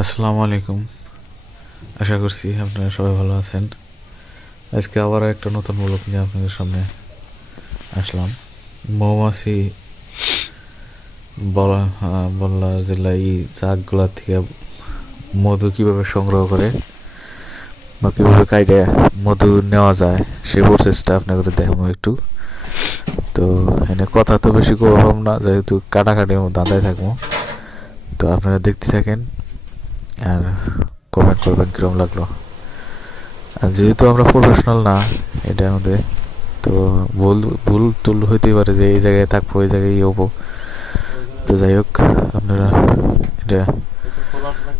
আসসালামু আলাইকুম। আশা করছি আপনারা সবাই ভালো আছেন। আজকে আবার একটা নতুন ব্লগ নিয়ে আপনাদের সামনে আসলাম। মৌমাছি বলা জেলা এই চাকগুলা থেকে মধু কিভাবে সংগ্রহ করে বা কিভাবে কাইডে মধু নেওয়া যায় সেই প্রসেসটা আপনাদের দেখাবো একটু। তো এনে কথা তো বেশি করলাম না, যেহেতু কাটাকাটির দাঁড়ায় থাকবো। তো আপনারা দেখতে থাকেন আর কমেন্ট করবেন কিরম লাগলো। আর যেহেতু আমরা প্রফেশনাল না এটা আমাদের, তো ভুল ভুল টুল হইতেই পারে যে এই জায়গায় থাকবো এই জায়গায় হবো। তো যাই হোক, আপনারা এটা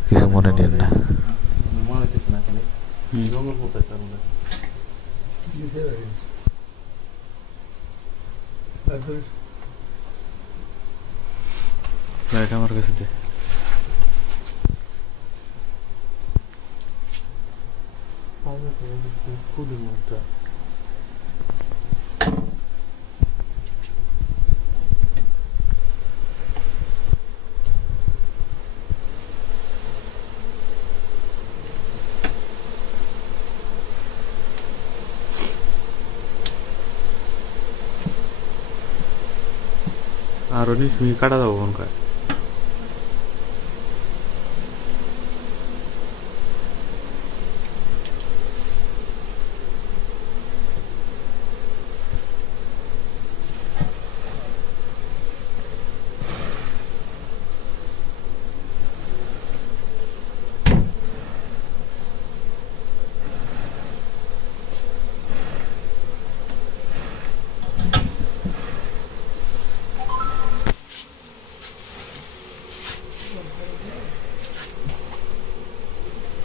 কিছু মনে নেন না। এটা আমার কাছে দে। আর 19 মিনিট কাটা যাবো কোনটা?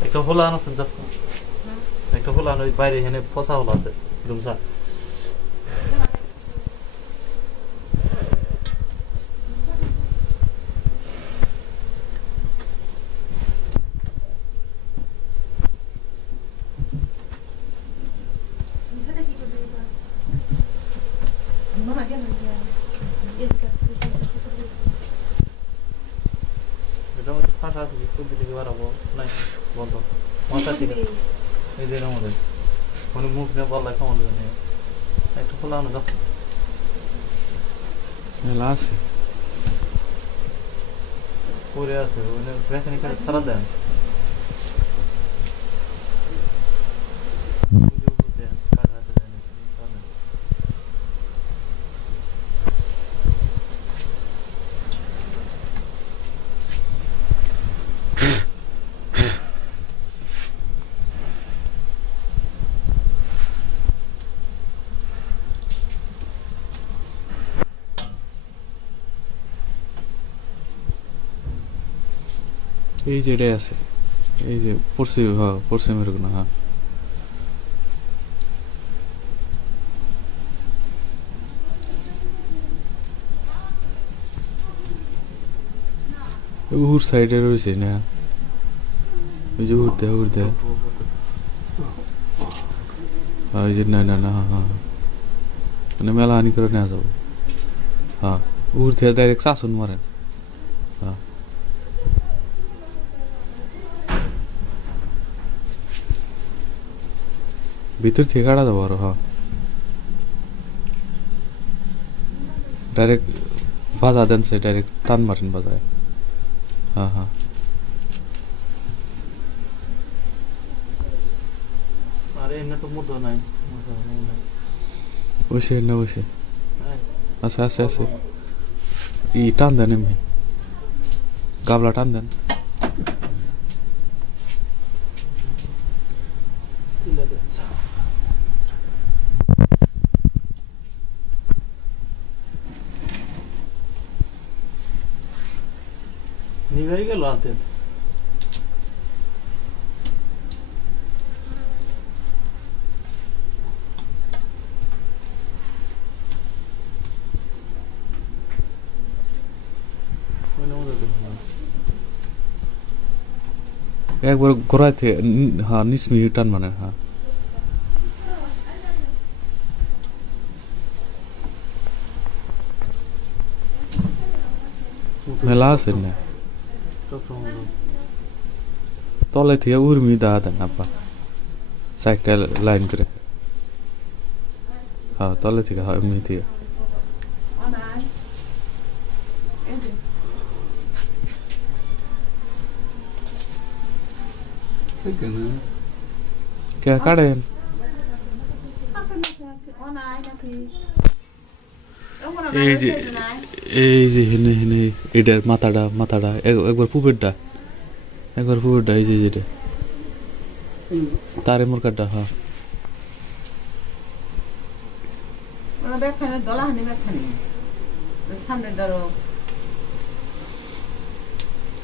একটা হলো আনছেন যখন একটা হলো আনো বাইরে এখানে ফসা হলো আছে দুমসা এটা মধ্যে ফাঁসা আছে কি ফুল দিকে বাড়াবো নাই বন্ধ মাথা থেকে এই যে আমাদের মানে মুখ নিয়ে বললে কেমন জানি একটা খোলা আনো যখন মেলা আছে পরে আছে ওখানে মেকানিক সারা দেন এই যে এটাই আছে, এই যে পড়ছি, হ্যাঁ পড়ছি এরকম না। হ্যাঁ উহুর সাইডে রয়েছে না, ওই যে উঠতে ওই যে না না না, হ্যাঁ হ্যাঁ মানে মেলা হানি করে নেওয়া যাবো। হ্যাঁ উঠতে ডাইরেক্ট শাসন মারেন। হ্যাঁ ভিতর থেকে কাটা যাবো আরো। হ্যাঁ ডাইরেক্ট বাজা দেন, সে ডাইরেক্ট টান মারেন বাজায়। হ্যাঁ হ্যাঁ আরে এনে তো মুদ্রা নাই বসে না বসে আছে আছে আছে। ই টান দেন, এমনি গাবলা টান দেন। নিভাই গেল আনতে একবার গোড়ায় থেকে হ্যাঁ 19 মিনিট টান মানে। হ্যাঁ মেলা আছে না। তলে থেকে উর্মি দা দেন আব্বা চারটা লাইন করে হ্যাঁ তলে থেকে হয় এমনি থেকে কে কাটেন এই যে হেনে হেনে এটার মাথাটা একবার পুপেরটা এই যে যেটা তারে মোরকাটা হ্যাঁ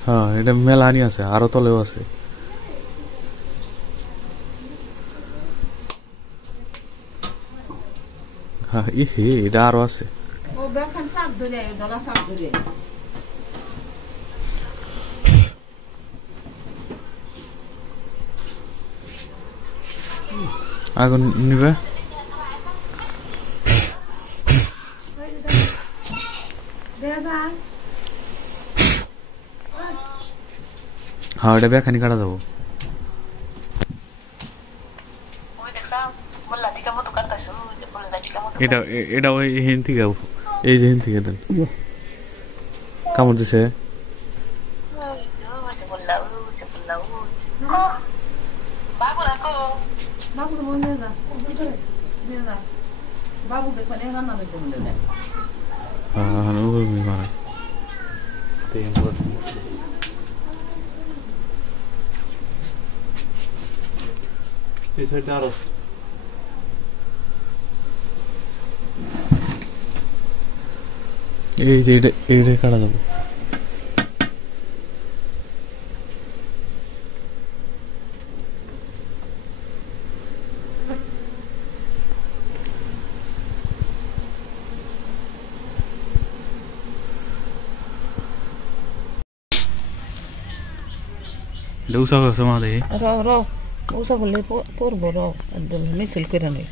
হ্যাঁ এটা মেলানি আছে আরো তলেও আছে হ্যাঁ হে এটা আরো আছে আগুন নিবে হ্যাঁ এটা বেখানি কাটা যাবো এটা ওই হিন থেকে এই যে হিন থেকে দেন কামড় দিছে এই সাইডে আরো এই যে এটা কাটা যাবে উষা করছে মা দেখি উষা করলে পড়বো একদম মিছিল করে নেই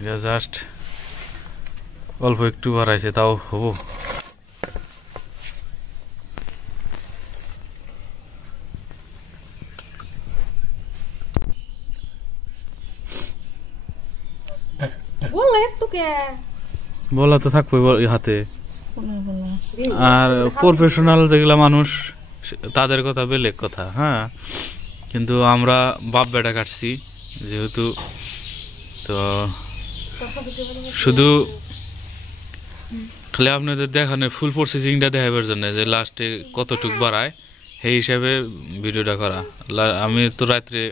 এটা জাস্ট অল্প একটু বাড়াইছে তাও হবো বলা তো থাকবে হাতে আর প্রফেশনাল যেগুলা মানুষ তাদের কথা বেলেগ কথা হ্যাঁ কিন্তু আমরা বাপ বেটা কাটছি যেহেতু তো শুধু খালি আপনাদের দেখানো ফুল প্রসেসিংটা দেখাবার জন্য যে লাস্টে কতটুক বাড়ায় সেই হিসাবে ভিডিওটা করা আমি তো রাত্রে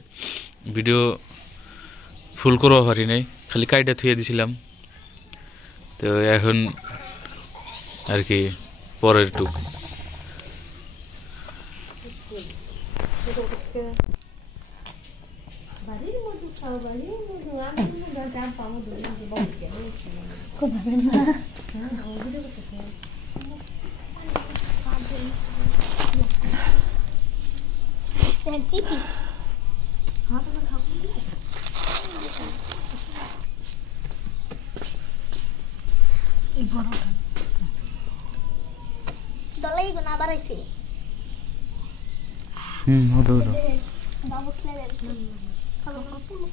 ভিডিও ফুল করবো পারি নাই খালি কাইটা থুয়ে দিছিলাম তো এখন আর কি পরের টুক Dalay ko na baray si. হতো Babos na rin. Kalau kapu mo.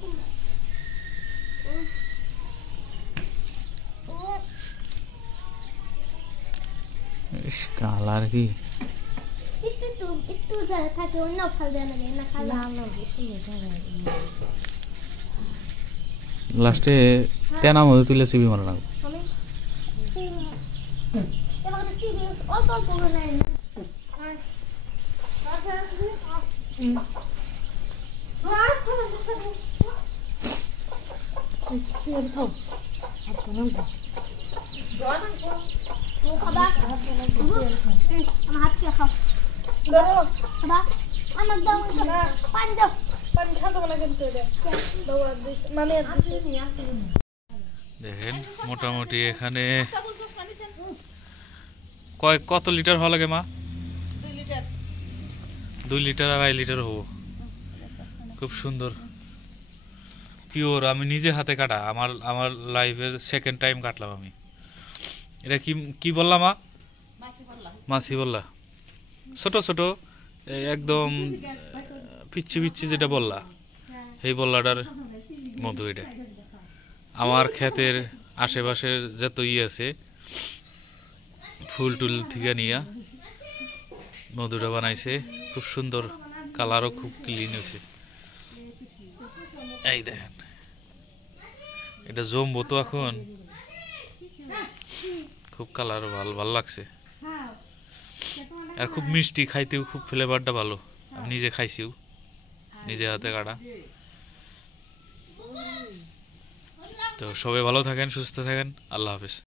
Colour কি Itu sa থাকে অন্য ফল দেন না খালা আলো বেশি লাস্টে তেনা মধ্যে তুলে সিবি মারা লাগবে আমি এবার সিরিয়াস অল্প অল্প করে নাই দেখেন মোটামুটি এখানে কত লিটার হওয়া লাগে মা 2 লিটার 2.5 লিটার হবো খুব সুন্দর পিওর আমি নিজে হাতে কাটা আমার লাইফের সেকেন্ড টাইম কাটলাম আমি এটা কি কি বললা মা? মাছি বললা, ছোট ছোট একদম পিচ্ছি পিচ্ছি যেটা বললা, এই বললাটার মধু এটা। আমার ক্ষেতের আশেপাশের যত আছে ফুল টুল থেকে নিয়া মধুটা বানাইছে, খুব সুন্দর, কালারও খুব ক্লিন হয়েছে। এই দেখেন, এটা জমবো তো এখন, খুব কালার ভাল লাগছে। আর খুব মিষ্টি, খাইতেও খুব ফ্লেভারটা ভালো। আমি নিজে খাইছিও, নিজে হাতে কাটা। তো সবাই ভালো থাকেন, সুস্থ থাকেন, আল্লাহ হাফেজ।